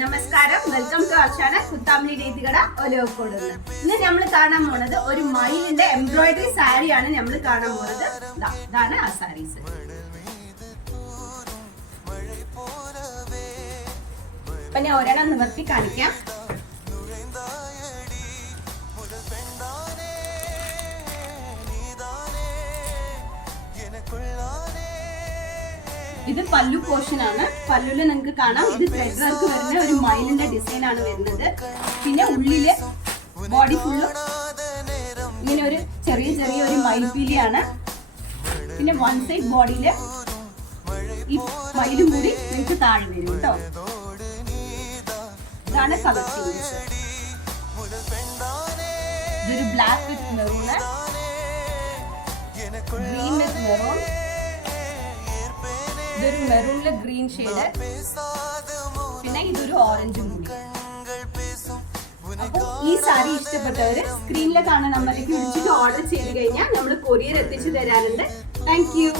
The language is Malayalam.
നമസ്കാരം, വെൽക്കം ടു അവർ ചാനൽ കുത്താമ്പലി രീതികട ഒലവക്കോട്. ഇന്ന് നമ്മൾ കാണാൻ പോണത് ഒരു മയിലിന്റെ എംബ്രോയിഡറി സാരിയാണ് നമ്മൾ കാണാൻ പോണത്. ഇതാണ് ആ സാരീസ്. അപ്പൊ ഞാൻ ഒരെണ്ണം നിവർത്തി കാണിക്കാം. ഇത് പല്ലു പോർഷൻ ആണ്. പല്ലുവില് നിങ്ങൾക്ക് കാണാം, ഇത് ത്രെഡ് വർക്ക് വരുന്ന ഒരു മയിലിന്റെ ഡിസൈൻ ആണ് വരുന്നത്. പിന്നെ ഉള്ളില് ബോഡി ഫുള്ളും ഇങ്ങനെ ഒരു ചെറിയ ചെറിയ ഒരു മയിൽപീലിയാണ്. പിന്നെ വൺ സൈഡ് ബോഡിയില് ഈ മയിലും കൂടി നിങ്ങൾക്ക് താഴെ വരും കേട്ടോ. ഇതാണ് കളർ ചേഞ്ച്. ഇതൊരു black with maroon, green with maroon, ഇതൊരു മെറൂണിലെ ഗ്രീൻ ഷെയ്ഡ്, പിന്നെ ഇതൊരു ഓറഞ്ച് മൂടി. അപ്പോൾ ഈ സാരി ഇഷ്ടപ്പെട്ടവര് സ്ക്രീനിലെ കാണുന്ന നമ്പറിലേക്ക് വിളിച്ചിട്ട് ഓർഡർ ചെയ്ത് കഴിഞ്ഞാൽ നമ്മൾ കൊറിയർ എത്തിച്ചു തരാറുണ്ട്. Thank you.